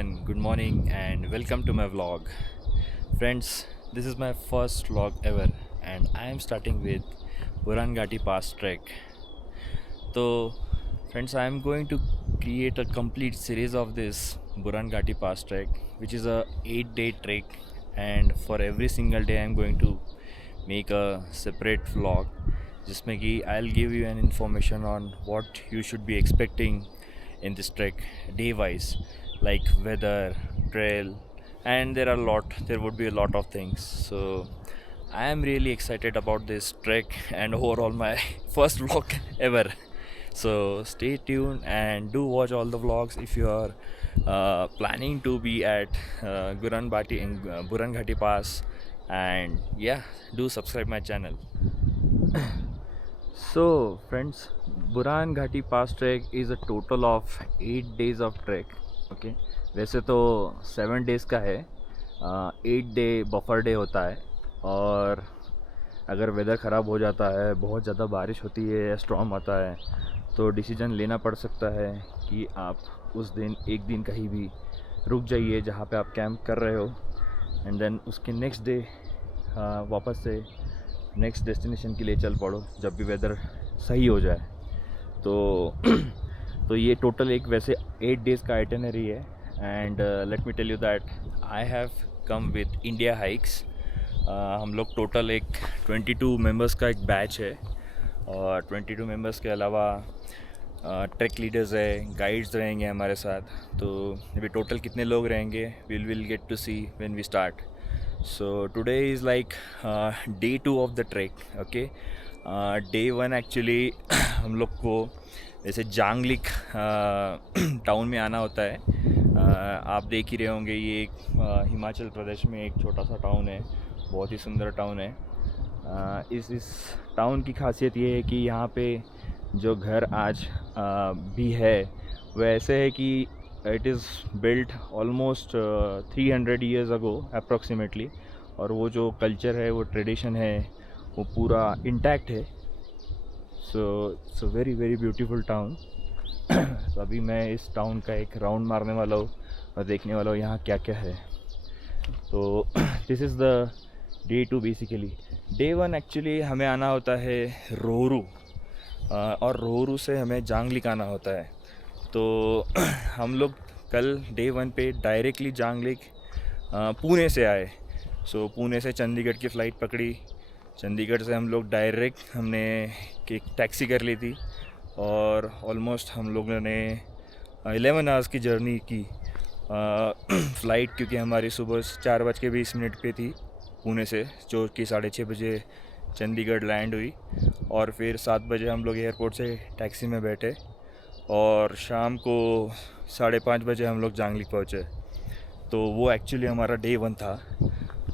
everyone, good morning and welcome to my vlog. Friends, this is my first vlog ever and I am starting with Buran Ghati Pass trek. So, friends, I am going to create a complete series of this Buran Ghati Pass trek, which is a 8-day trek, and for every single day I am going to make a separate vlog जिसमें कि I'll give you an information on what you should be expecting in this trek day wise, like weather, trail, and there would be a lot of things. So I am really excited about this trek and overall my first vlog ever. So stay tuned and do watch all the vlogs if you are planning to be at Buran Ghati Pass, and yeah, do subscribe my channel. So friends, Buran Ghati Pass trek is a total of 8 days of trek. Okay, वैसे तो 7 days का है, 8 day buffer day होता है, और अगर weather ख़राब हो जाता है, बहुत ज़्यादा बारिश होती है या स्टॉर्म आता है, तो डिसीजन लेना पड़ सकता है कि आप उस दिन एक दिन कहीं भी रुक जाइए जहाँ पे आप कैंप कर रहे हो, एंड देन उसके नेक्स्ट डे वापस से नेक्स्ट डेस्टिनेशन के लिए चल पड़ो जब भी वेदर सही हो जाए. तो तो ये टोटल एक वैसे 8 डेज़ का आइटनरी है. And let me tell you that I have come with India Hikes. हम लोग टोटल एक 22 मेंबर्स का एक बैच है, और 22 मेंबर्स के अलावा ट्रैक लीडर्स है, गाइड्स रहेंगे हमारे साथ. तो अभी टोटल कितने लोग रहेंगे will get to see when we start. So today is like day 2 of the trek. Okay, day 1 actually हम लोग को जैसे जांगलिक टाउन में आना होता है. आप देख ही रहे होंगे, ये एक हिमाचल प्रदेश में एक छोटा सा टाउन है, बहुत ही सुंदर टाउन है. इस टाउन की खासियत ये है कि यहाँ पे जो घर आज भी है वो ऐसे है कि it is built almost 300 years ago approximately, और वो जो कल्चर है, वो ट्रेडिशन है, वो पूरा इंटैक्ट है. So it's a very very beautiful town. तो अभी मैं इस टाउन का एक राउंड मारने वाला हूँ और देखने वाला हूँ यहाँ क्या क्या है. तो this is the day 2 basically. Day 1 actually हमें आना होता है रोहरू, और रोहरू से हमें जांगलिक आना होता है. तो हम लोग कल डे 1 पे डायरेक्टली जांगलिक पुणे से आए. सो पुणे से चंडीगढ़ की फ़्लाइट पकड़ी. चंडीगढ़ से हम लोग डायरेक्ट हमने एक टैक्सी कर ली थी, और ऑलमोस्ट हम लोगों ने 11 आवर्स की जर्नी की. फ़्लाइट क्योंकि हमारी सुबह 4:20 पे थी पुणे से, जो कि 6:30 बजे चंडीगढ़ लैंड हुई, और फिर 7 बजे हम लोग एयरपोर्ट से टैक्सी में बैठे, और शाम को 5:30 बजे हम लोग जांगलिक पहुँचे. तो वो एक्चुअली हमारा डे 1 था.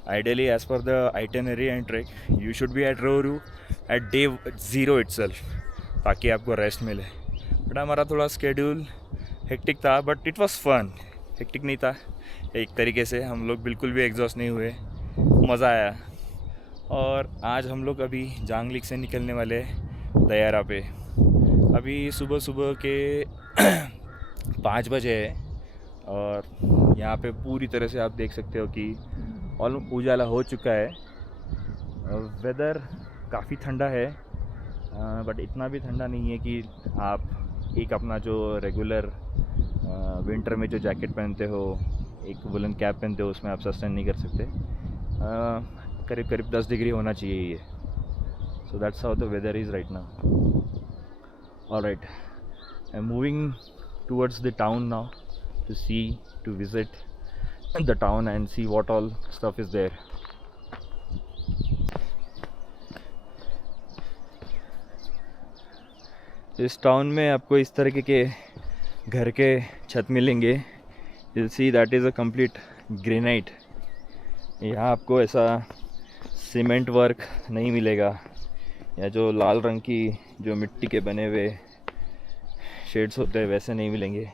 Ideally as per the itinerary and trek you should be at Rohru at day 0 itself, ताकि आपको रेस्ट मिले. बट हमारा थोड़ा स्केड्यूल हेक्टिक था, but it was fun. Hectic नहीं था, एक तरीके से हम लोग बिल्कुल भी एग्जॉस्ट नहीं हुए, मज़ा आया. और आज हम लोग अभी जांगलिक से निकलने वाले दयारा पे. अभी सुबह सुबह के 5 बजे है, और यहाँ पे पूरी तरह से आप देख सकते हो कि ऑलमोस्ट उजाला हो चुका है. वेदर काफ़ी ठंडा है, बट इतना भी ठंडा नहीं है कि आप एक अपना जो रेगुलर विंटर में जो जैकेट पहनते हो, एक वुलन कैप पहनते हो, उसमें आप सस्टेन नहीं कर सकते. करीब करीब 10 डिग्री होना चाहिए ये. So that's how the weather is right now. Alright, I'm moving towards the town now to visit the town and see what all stuff is there. इस टाउन में आपको इस तरीके के घर के छत मिलेंगे. You'll see that is a complete granite. यहाँ आपको ऐसा सीमेंट वर्क नहीं मिलेगा, या जो लाल रंग की जो मिट्टी के बने हुए शेड्स होते हैं वैसे नहीं मिलेंगे.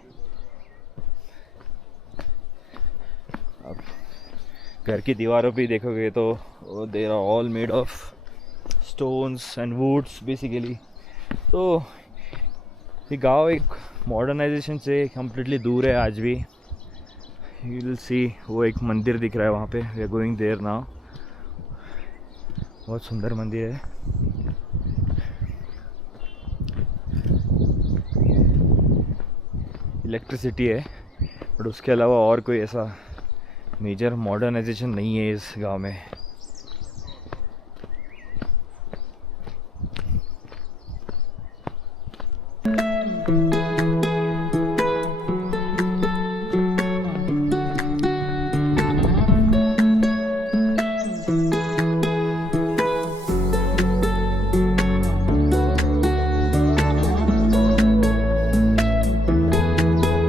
अब घर की दीवारों पे देखोगे तो they are all made of stones and woods basically. तो ये गांव एक मॉडर्नाइजेशन से कम्प्लीटली दूर है आज भी. यू विल सी वो एक मंदिर दिख रहा है वहाँ पे, we are going there now. बहुत सुंदर मंदिर है। इलेक्ट्रिसिटी है बट उसके अलावा और कोई ऐसा मेजर मॉडर्नाइजेशन नहीं है इस गांव में।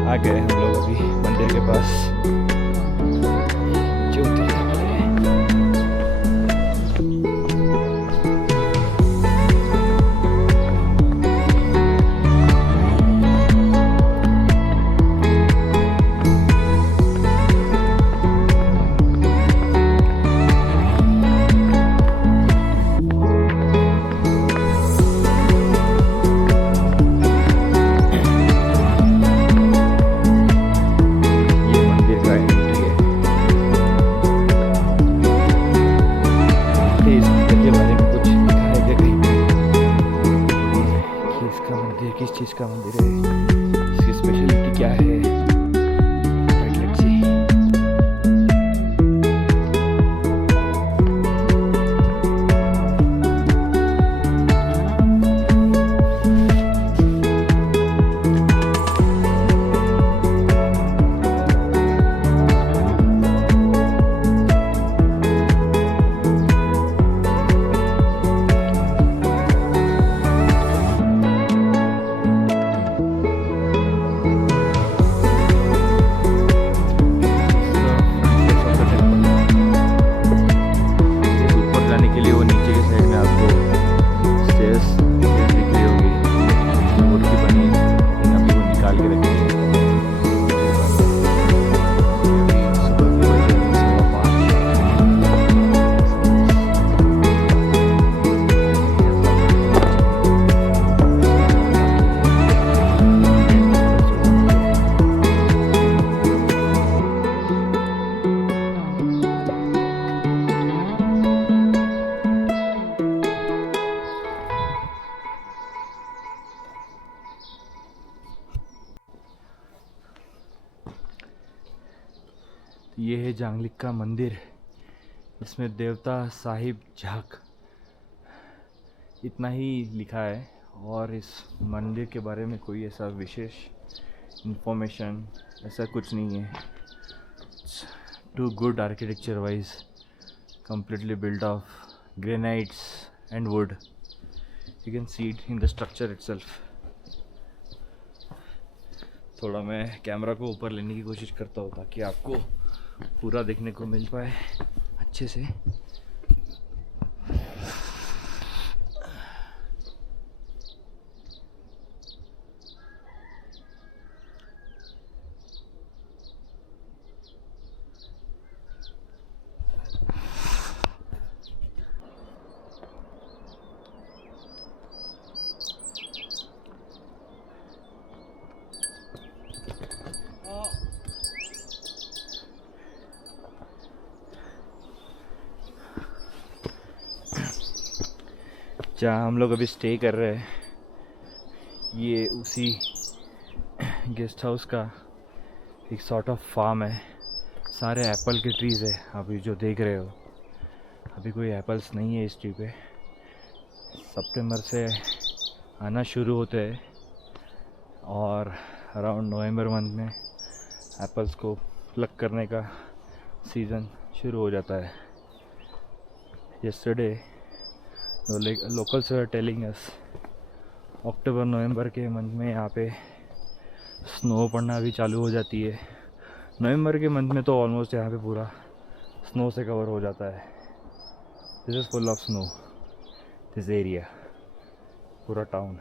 आ गए हम लोग अभी मंदिर के पास। जो किस चीज़ का मंदिर है, इसकी स्पेशलिटी क्या है। Let's see. ये है जांगलिक का मंदिर। इसमें देवता साहिब झाक इतना ही लिखा है और इस मंदिर के बारे में कोई ऐसा विशेष इंफॉर्मेशन ऐसा कुछ नहीं है। Too good architecture wise, completely built of granites and wood. You can see it in the structure itself. थोड़ा मैं कैमरा को ऊपर लेने की कोशिश करता हूँ ताकि आपको पूरा देखने को मिल पाए अच्छे से। जहाँ हम लोग अभी स्टे कर रहे हैं ये उसी गेस्ट हाउस का एक सॉर्ट ऑफ फार्म है। सारे एप्पल के ट्रीज़ है अभी जो देख रहे हो। अभी कोई एप्पल्स नहीं है इस ट्री पे। सितंबर से आना शुरू होते हैं और अराउंड नवंबर मंथ में एप्पल्स को प्लक करने का सीज़न शुरू हो जाता है। Yesterday locals are telling us October November के मंथ में यहाँ पे स्नो पड़ना भी चालू हो जाती है। नवंबर के मंथ में तो ऑलमोस्ट यहाँ पे पूरा स्नो से कवर हो जाता है। This is full of snow, this area, पूरा town.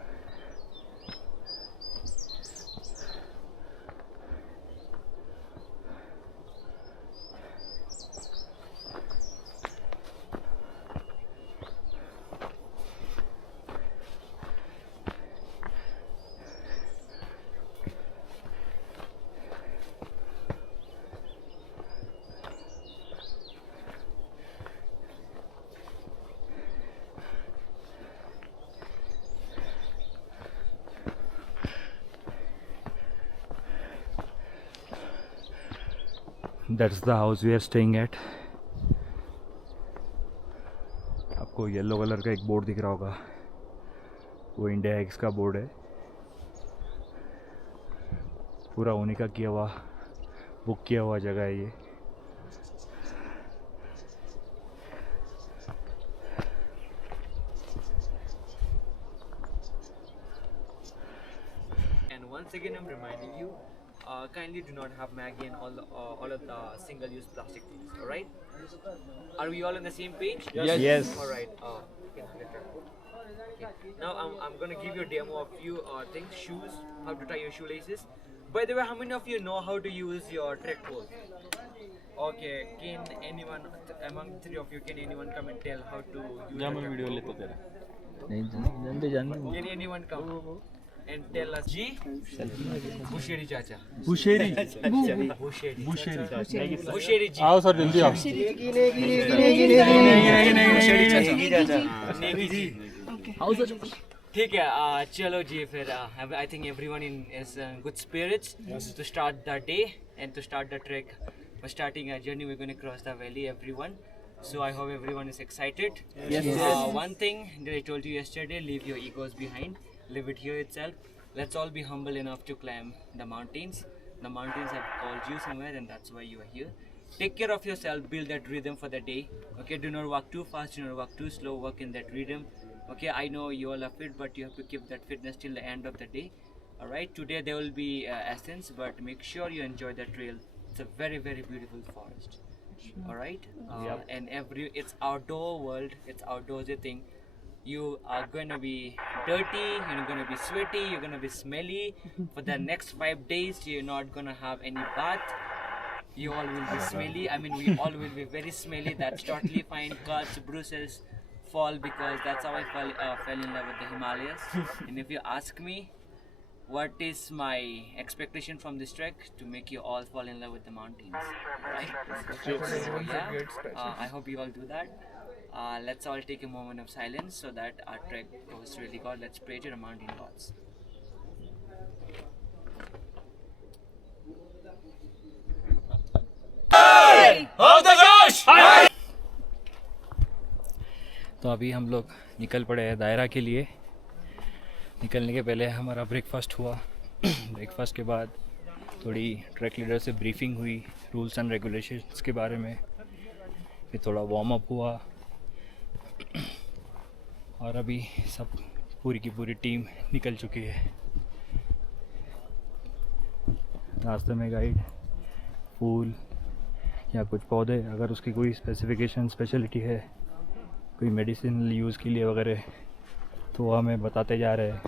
That's the house we are staying at. आपको येलो कलर का एक बोर्ड दिख रहा होगा, वो इंडिया एक्स का बोर्ड है. पूरा उन्हीं का किया हुआ, बुक किया हुआ जगह है ये. And once again, I'm reminding you, kindly do not have Maggie and all of the single-use plastic things. All right? Are we all on the same page? Yes. All right. Okay. Now I'm gonna give you a demo of few things: shoes, how to tie your shoelaces. By the way, how many of you know how to use your trek pole? Okay. Can anyone among three of you can anyone come and tell how to use? जा मैं video लेता तेरा. Can anyone come and tell us? Ji? Busheri Chacha. बुशेरी Busheri. बुशेरी Busheri Ji. आओ sir जल्दी आओ. नेगी जी. ठीक है, चलो जी फिर. I think everyone is in good spirits to start the day and to start the trek. We're starting our journey. We're going to cross the valley, everyone. So I hope everyone is excited. Yes. One thing that I told you yesterday: leave your egos behind. Leave it here itself. Let's all be humble enough to climb the mountains. The mountains have called you somewhere, and that's why you are here. Take care of yourself. Build that rhythm for the day. Okay, do not walk too fast. Do not walk too slow. Work in that rhythm. Okay, I know you all are fit, but you have to keep that fitness till the end of the day. All right. Today there will be essence, but make sure you enjoy the trail. It's a very, very beautiful forest. All right. And it's outdoor world. It's outdoorsy thing. You are gonna be dirty. You're gonna be sweaty. You're gonna be smelly. For the next 5 days, you're not gonna have any bath. You all will be smelly. I mean, we all will be very smelly. That's totally fine. Cuts, bruises, fall, because that's how I fell in love with the Himalayas. And if you ask me, what is my expectation from this trek? To make you all fall in love with the mountains, right? So yeah, I hope you all do that. Let's all take a moment of silence so that our trek goes really good. Let's pray to the mountain gods. तो अभी हम लोग निकल पड़े हैं दायरा के लिए. निकलने के पहले हमारा ब्रेकफास्ट हुआ. ब्रेकफास्ट के बाद थोड़ी ट्रैक लीडर से ब्रीफिंग हुई रूल्स एंड रेगुलेशंस के बारे में. फिर थोड़ा वार्म अप हुआ और अभी सब पूरी की पूरी टीम निकल चुकी है. रास्ते में गाइड, फूल या कुछ पौधे, अगर उसकी कोई स्पेसिफिकेशन स्पेशलिटी है, कोई मेडिसिनल यूज़ के लिए वगैरह, तो वो हमें बताते जा रहे हैं.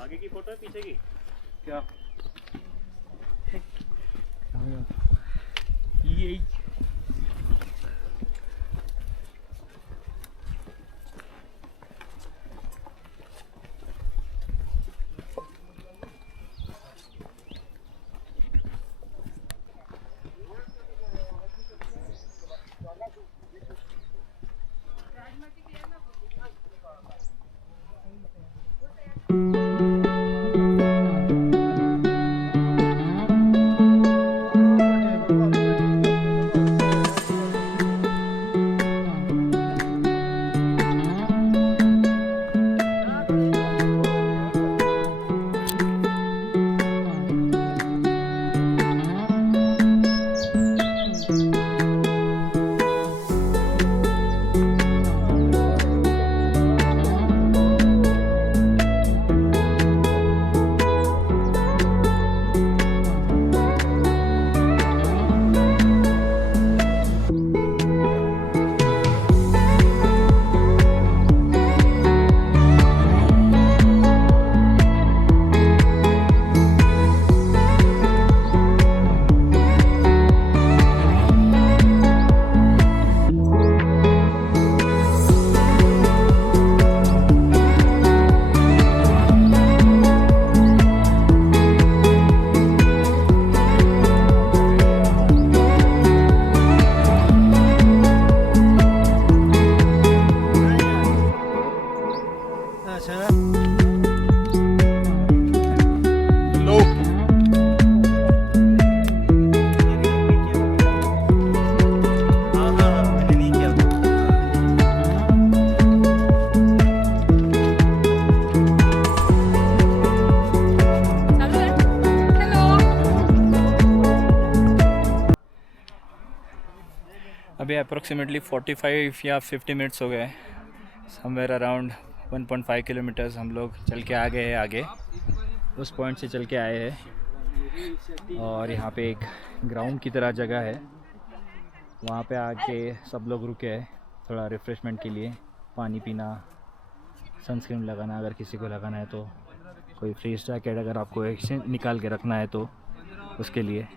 आगे की फोटो है पीछे की क्या ये अभी अप्रोक्सीमेटली 45 या 50 मिनट्स हो गए, समवेयर अराउंड 1.5 किलोमीटर्स हम लोग चल के आ गए हैं आगे, उस पॉइंट से चल के आए हैं। और यहाँ पे एक ग्राउंड की तरह जगह है, वहाँ पे आके सब लोग रुके हैं थोड़ा रिफ़्रेशमेंट के लिए, पानी पीना, सनस्क्रीन लगाना अगर किसी को लगाना है तो, कोई फ्रीज जैकेट अगर आपको एक निकाल के रखना है तो उसके लिए।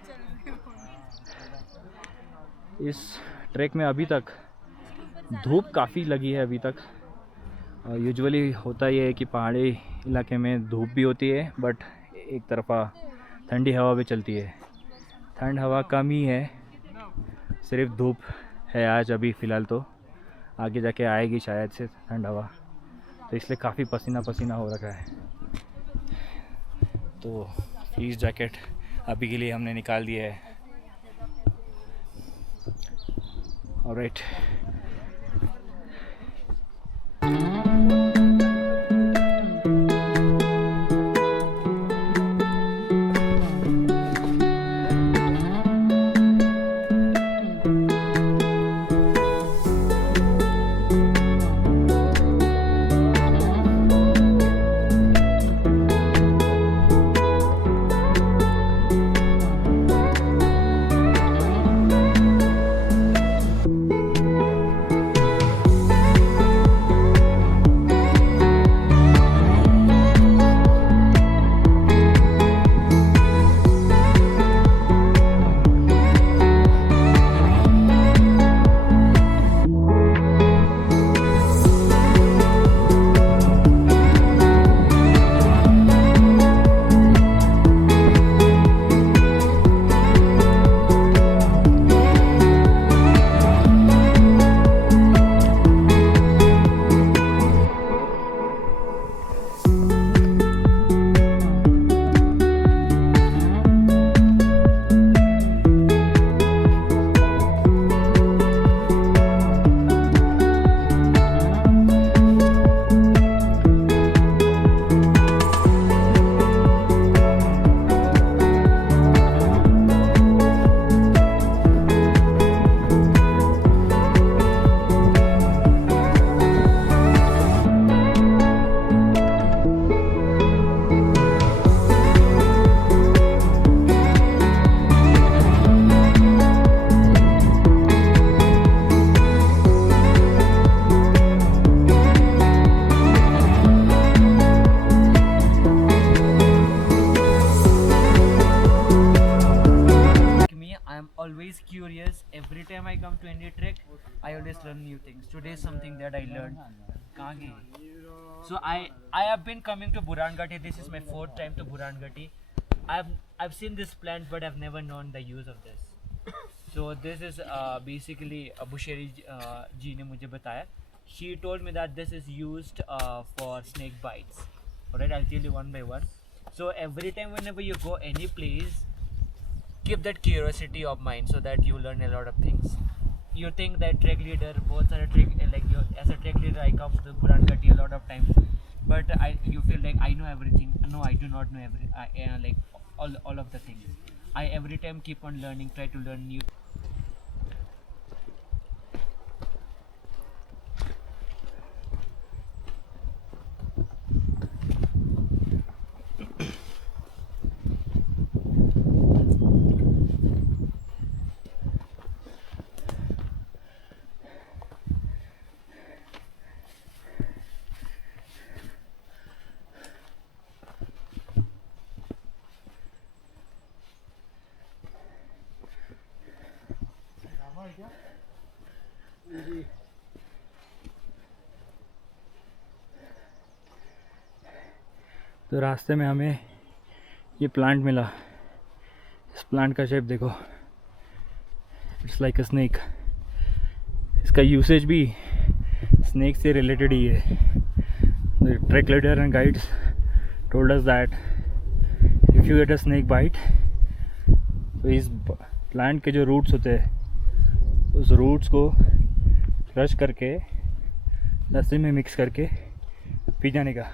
इस ट्रैक में अभी तक धूप काफ़ी लगी है अभी तक। यूजुअली होता ये है कि पहाड़ी इलाके में धूप भी होती है बट एक तरफा ठंडी हवा भी चलती है। ठंड हवा कम ही है, सिर्फ धूप है आज अभी फ़िलहाल, तो आगे जाके आएगी शायद से ठंड हवा, तो इसलिए काफ़ी पसीना पसीना हो रखा है। तो फ्रीज जैकेट अभी के लिए हमने निकाल दिया है। Alright, always curious. Every time I come to any trek, I always learn new things. Today is something that I learned. So I have been coming to Burangati. This is my 4th time to Burangati. I've seen this plant, but I've never known the use of this. So this is basically Busheri ji ne mujhe bataya. She told me that this is used for snake bites. Alright, I'll tell you one by one. So every time whenever you go any place, keep that curiosity of mind so that you learn a lot of things. You think that trek leader, both are a trek, like you, as a trek leader I come to Burangati a lot of times, but you feel like I know everything. No, I do not know like all of the things. I every time keep on learning, try to learn new. तो रास्ते में हमें ये plant मिला। इस plant का shape देखो, it's like a snake. इसका यूसेज भी स्नेक से रिलेटेड ही है। The trek leader and guides told us that if you get a snake bite, तो इस प्लांट के जो रूट्स होते हैं उस रूट्स को क्रश करके लस्सी में मिक्स करके पी जाने का।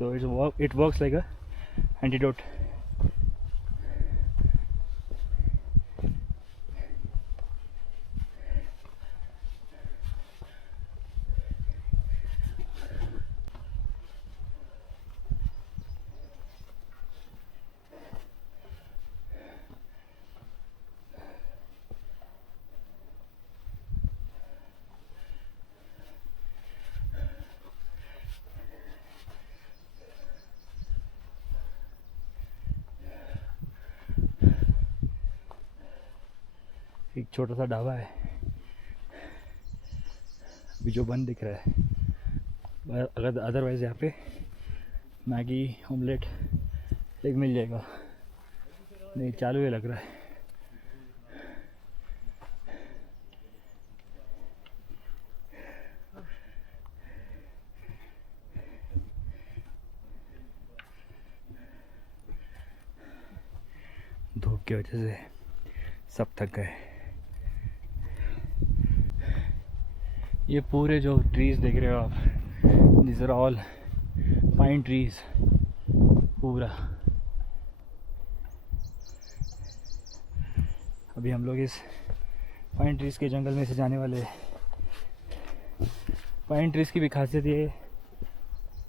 So it works like a antidote. एक छोटा सा ढाबा है अभी जो बंद दिख रहा है, अगर अदरवाइज़ यहाँ पे मैगी ऑमलेट एक मिल जाएगा। नहीं, चालू ही लग रहा है। धूप की वजह से सब थक गए। ये पूरे जो ट्रीज देख रहे हो आप, this are all pine trees पूरा। अभी हम लोग इस पाइन ट्रीज के जंगल में से जाने वाले हैं। पाइन ट्रीज की भी खासियत ये है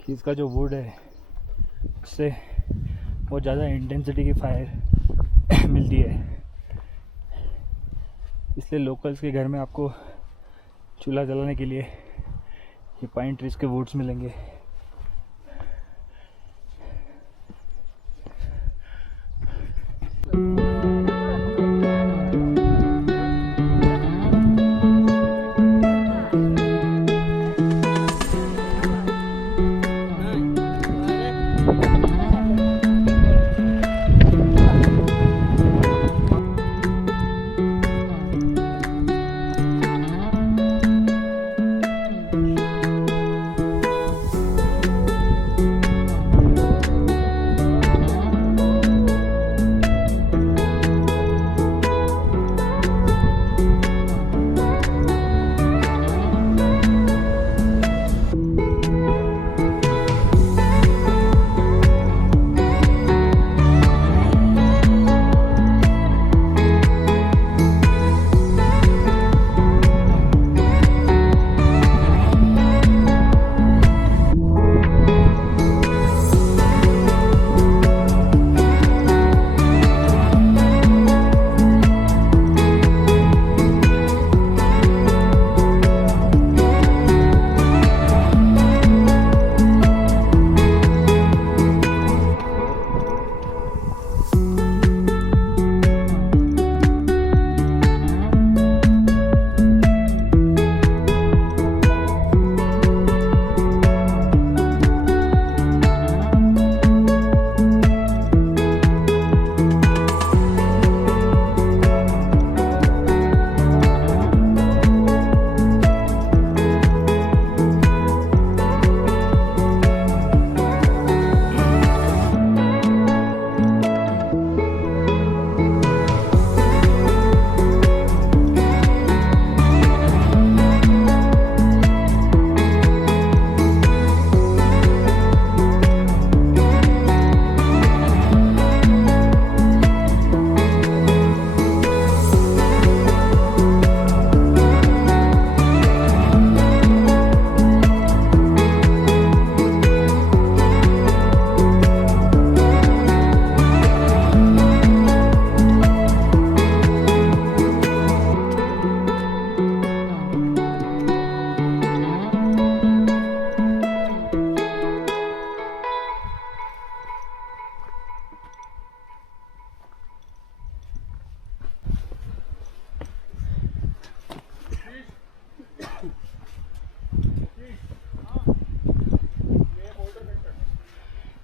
कि इसका जो वुड है उससे बहुत ज़्यादा इंटेंसिटी की फायर मिलती है, इसलिए लोकल्स के घर में आपको चूल्हा जलाने के लिए ये पाइन ट्रीज के वुड्स मिलेंगे।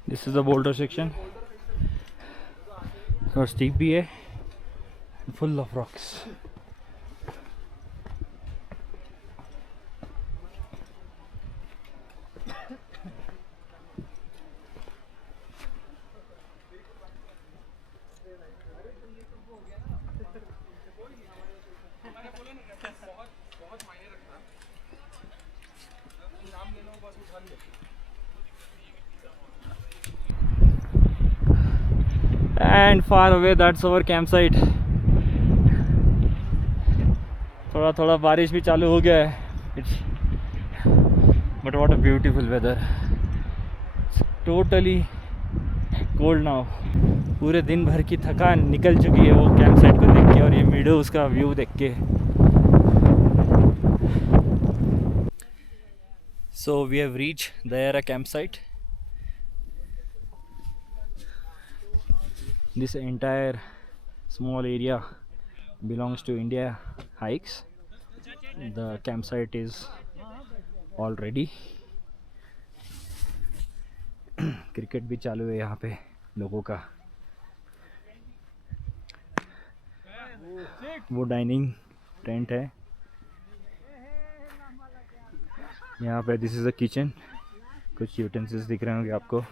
This is the boulder section. और steep भी है, full of rocks. And far away, that's our campsite. थोड़ा थोड़ा बारिश भी चालू हो गया है. But what a beautiful weather. It's totally cold now. पूरे दिन भर की थकान निकल चुकी है वो कैंपसाइट को देख के और ये मीडोज़ का व्यू देख के. So we have reached the Era campsite. This entire small area belongs to India Hikes. The campsite is all ready. Cricket भी चालू है यहाँ पे लोगों का. वो डाइनिंग टेंट है यहाँ पे. This is a kitchen. कुछ यूटेंसिल्स दिख रहे होंगे आपको.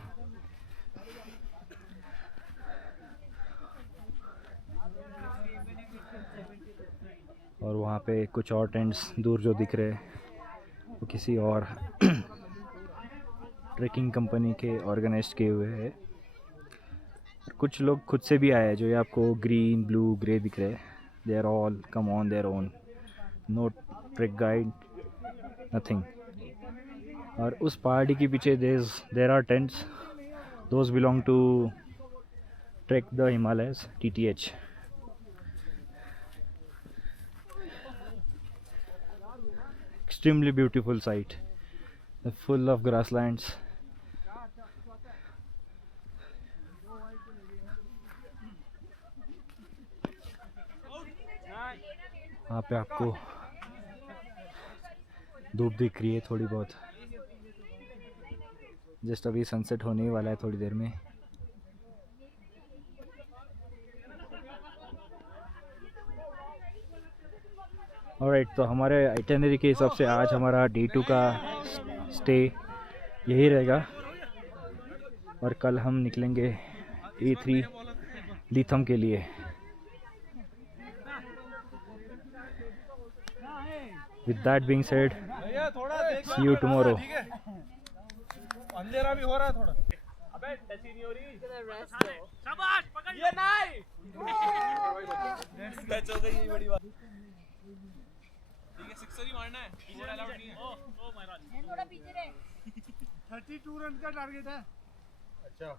और वहाँ पे कुछ और टेंट्स दूर जो दिख रहे हैं वो किसी और ट्रैकिंग कंपनी के ऑर्गेनाइज किए हुए हैं. कुछ लोग खुद से भी आए हैं जो ये आपको ग्रीन ब्लू ग्रे दिख रहे हैं. They are all come on their own. No trek guide, nothing. और उस पहाड़ी के पीछे there are tents. Those belong to trek the Himalayas, TTH. Extremely beautiful sight, full of grasslands. वहाँ पे आपको धूप दिख रही है थोड़ी बहुत. जस्ट अभी सनसेट होने ही वाला है थोड़ी देर में. ऑलराइट, तो हमारे आइटिनरी के हिसाब से आज हमारा Day 2 का स्टे यही रहेगा. और कल हम निकलेंगे Day 3 लीथम के लिए. With that being said, see you tomorrow. अंधेरा भी हो रहा है थोड़ा. अबे टची नहीं हो रही. शाबाश पकड़. ये नहीं. टच हो गई, ये बड़ी बात. ठीक है, सिक्सर ही मारना है. पीछे अलाउड नहीं है. ओ महाराज थोड़ा पीछे रहे. 32 रन का टारगेट है. अच्छा.